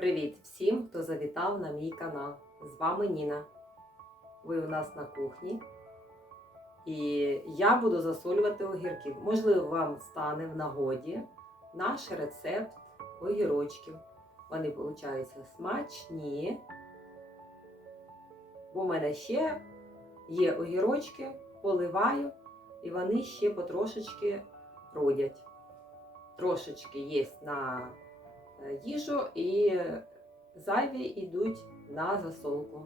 Привіт всім, хто завітав на мій канал. З вами Ніна. Ви у нас на кухні. І я буду засолювати огірки. Можливо, вам стане в нагоді наш рецепт огірочків. Вони, виходить, смачні. Бо в мене ще є огірочки, поливаю, і вони ще потрошечки родять. Трошечки є на їжу і зайві йдуть на засолку.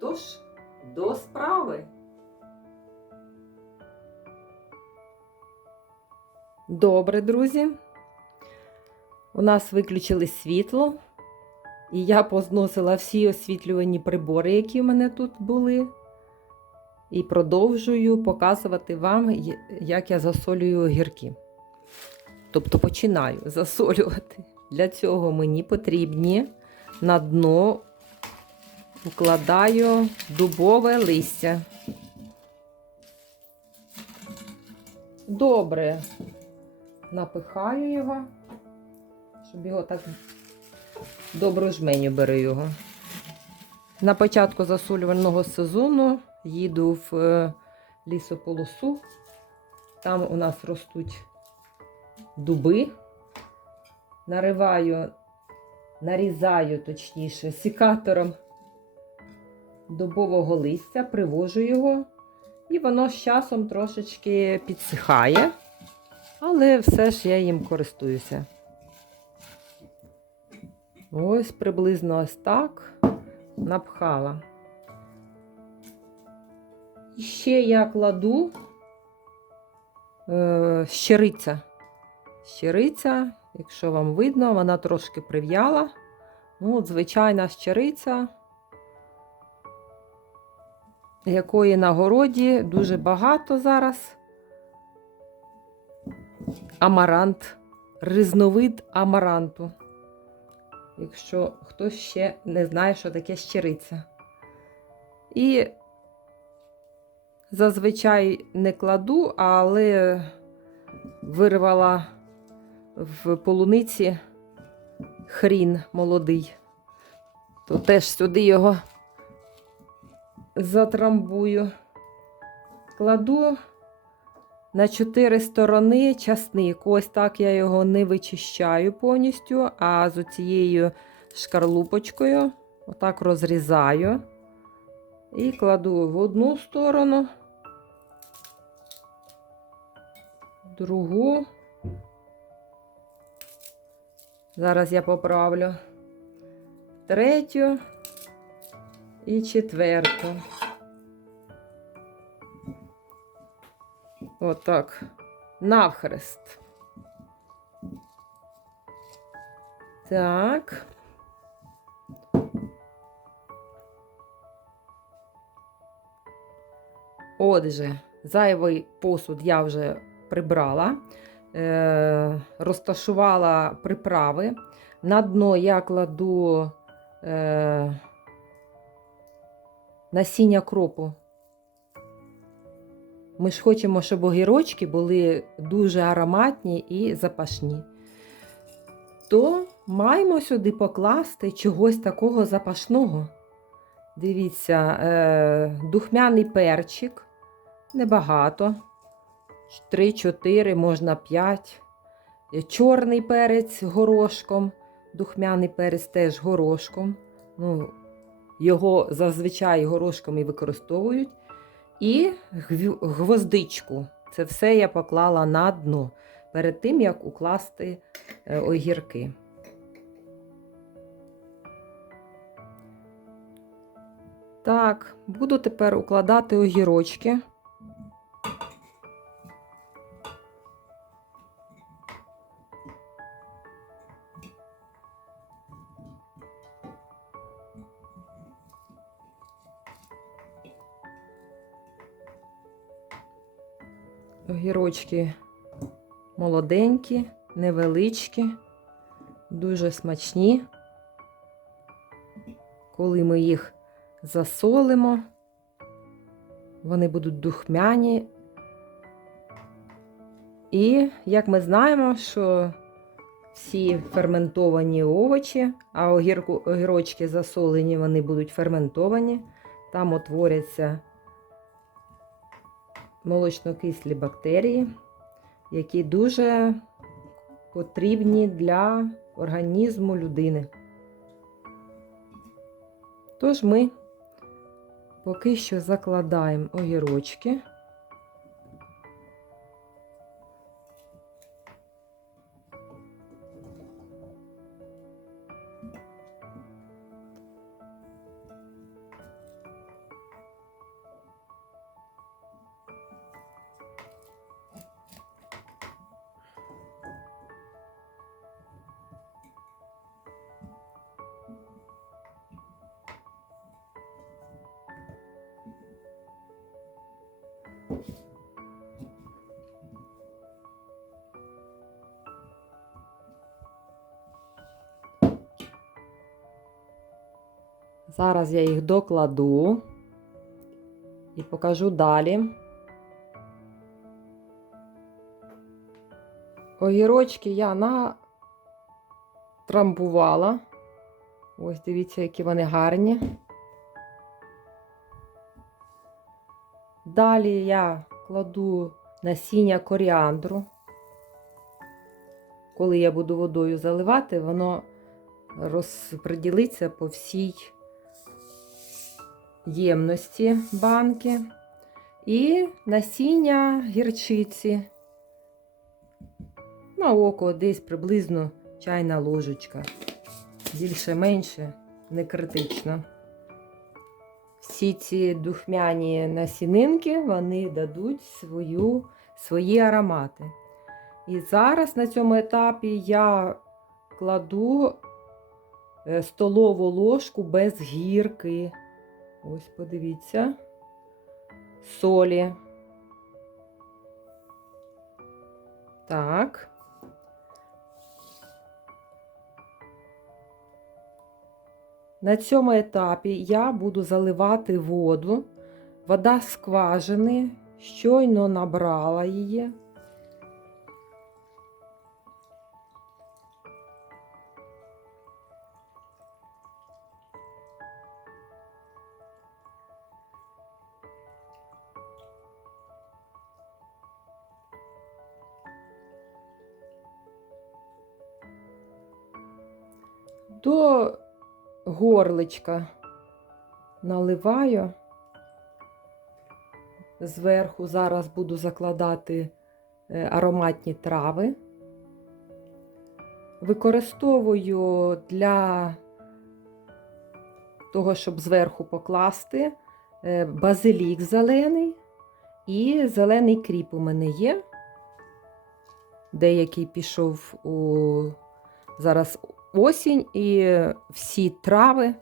Тож, до справи. Добре, друзі. У нас виключили світло, і я позносила всі освітлювані прибори, які в мене тут були. І продовжую показувати вам, як я засолюю огірки. Тобто починаю засолювати. Для цього мені потрібні на дно укладаю дубове листя. Добре напихаю його, щоб його так добре жменю беру його. На початку засолювального сезону їду в е, лісополосу. Там у нас ростуть дуби. Нариваю, нарізаю, точніше, сікатором дубового листя, привожу його, і воно з часом трошечки підсихає, але все ж я їм користуюся. Ось приблизно ось так напхала. І ще я кладу е, щириця. Щириця, якщо вам видно, вона трошки прив'яла. Ну, от звичайна щириця, якої на городі дуже багато зараз. Амарант, різновид амаранту. Якщо хтось ще не знає, що таке щириця. І зазвичай не кладу, але вирвала в полуниці хрін молодий, то теж сюди його затрамбую. Кладу на чотири сторони часник. Ось так я його не вичищаю повністю, а з цією шкарлупочкою отак розрізаю і кладу в одну сторону, другу. Зараз я поправлю третю і четверту. Отак. Навхрест. Так. Отже, зайвий посуд я вже прибрала, розташувала приправи. На дно я кладу е, насіння кропу. Ми ж хочемо, щоб огірочки були дуже ароматні і запашні. То маємо сюди покласти чогось такого запашного. Дивіться, е, духмяний перчик, небагато. 3-4, можна 5. Чорний перець горошком, духмяний перець теж горошком. Ну, його зазвичай горошком і використовують. І гвоздичку. Це все я поклала на дно перед тим, як укласти е, огірки. Так, буду тепер укладати огірочки. Огірочки молоденькі, невеличкі, дуже смачні. Коли ми їх засолимо, вони будуть духмяні. І як ми знаємо, що всі ферментовані овочі, а огірку, огірочки засолені, вони будуть ферментовані. Там утворяться молочнокислі бактерії, які дуже потрібні для організму людини. Тож ми поки що закладаємо огірочки. Зараз я їх докладу і покажу далі. Огірочки я натрамбувала. Ось дивіться, які вони гарні. Далі я кладу насіння коріандру. Коли я буду водою заливати, воно розподілиться по всій ємності банки і насіння гірчиці. На око десь приблизно чайна ложечка. Більше-менше не критично. Всі ці духмяні насінинки вони дадуть свою, свої аромати. І зараз на цьому етапі я кладу е, столову ложку без гірки. Ось подивіться. Солі. Так. На цьому етапі я буду заливати воду. Вода скважини, щойно набрала її. До горличка наливаю. Зверху зараз буду закладати е, ароматні трави. Використовую для того, щоб зверху покласти е, базилік зелений і зелений кріп у мене є. Деякий пішов у зараз осінь, і всі трави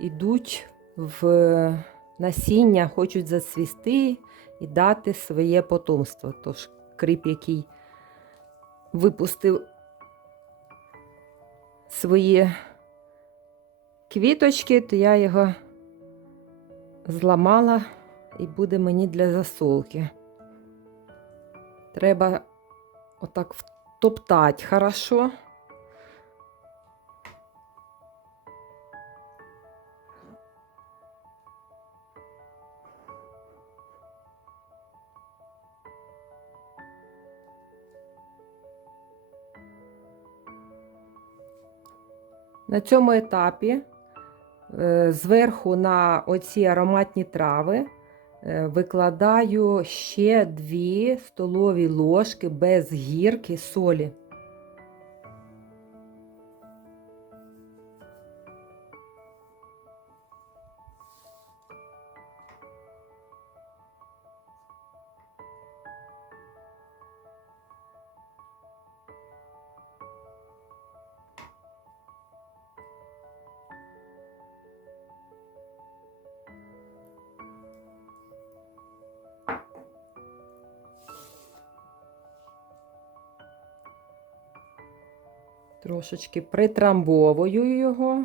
йдуть в насіння, хочуть зацвісти і дати своє потомство. Тож кріп, який випустив свої квіточки, то я його зламала і буде мені для засолки. Треба отак втоптати хорошо. На цьому етапі е, зверху на оці ароматні трави е, викладаю ще 2 столові ложки без гірки солі. Трошечки притрамбовую його,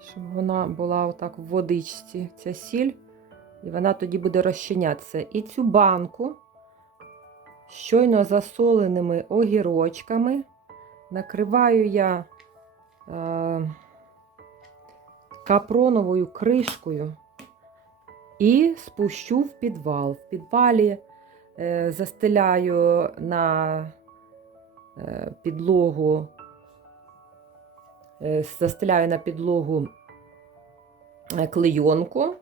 щоб вона була отак в водичці, ця сіль, і вона тоді буде розчинятися. І цю банку щойно засоленими огірочками. Накриваю я е, капроновою кришкою і спущу в підвал. В підвалі е, застеляю на підлогу, е, застеляю на підлогу е, клейонку.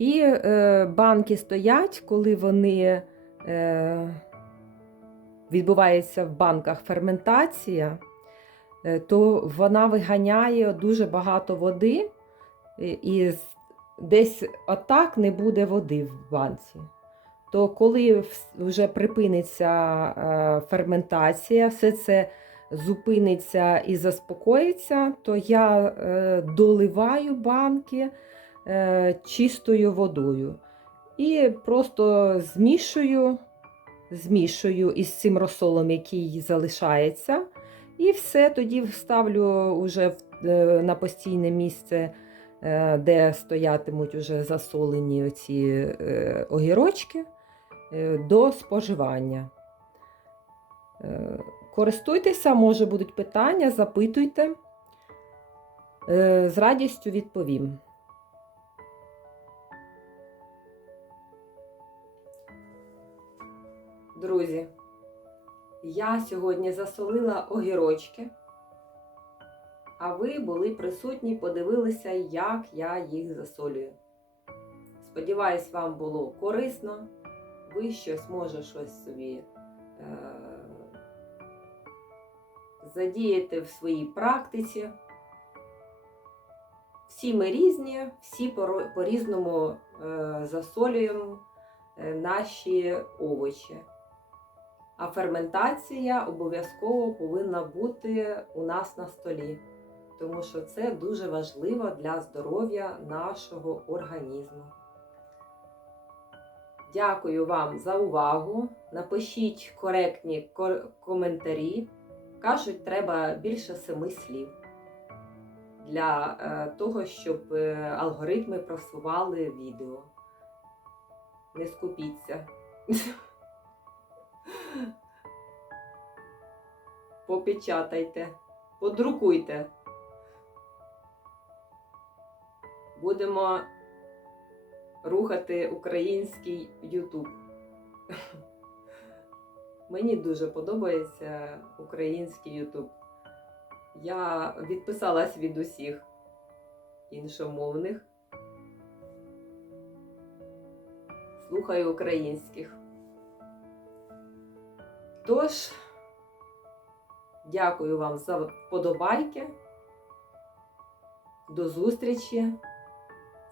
І е, банки стоять, коли вони е, відбувається в банках ферментація, е, то вона виганяє дуже багато води, і десь отак не буде води в банці. То коли вже припиниться е, ферментація, все це зупиниться і заспокоїться, то я е, доливаю банки е, чистою водою. І просто змішую, змішую із цим розсолом, який залишається. І все тоді вставлю уже в- е, на постійне місце, де стоятимуть уже засолені оці огірочки до споживання. Е, Користуйтеся, може будуть питання, запитуйте. Е, З радістю відповім. Друзі, я сьогодні засолила огірочки, а ви були присутні, подивилися, як я їх засолюю. Сподіваюсь, вам було корисно. Ви щось може щось собі е- задіяти в своїй практиці. Всі ми різні, всі по-різному е- засолюємо е, наші овочі. А ферментація обов'язково повинна бути у нас на столі, тому що це дуже важливо для здоров'я нашого організму. Дякую вам за увагу. Напишіть коректні кор- коментарі. Кажуть, треба більше семи слів для е, того, щоб е, алгоритми просували відео. Не скупіться. Попечатайте, подрукуйте. Будемо рухати український Ютуб. Мені дуже подобається український Ютуб. Я відписалась від усіх іншомовних. Слухаю українських. Тож, дякую вам за вподобайки. До зустрічі.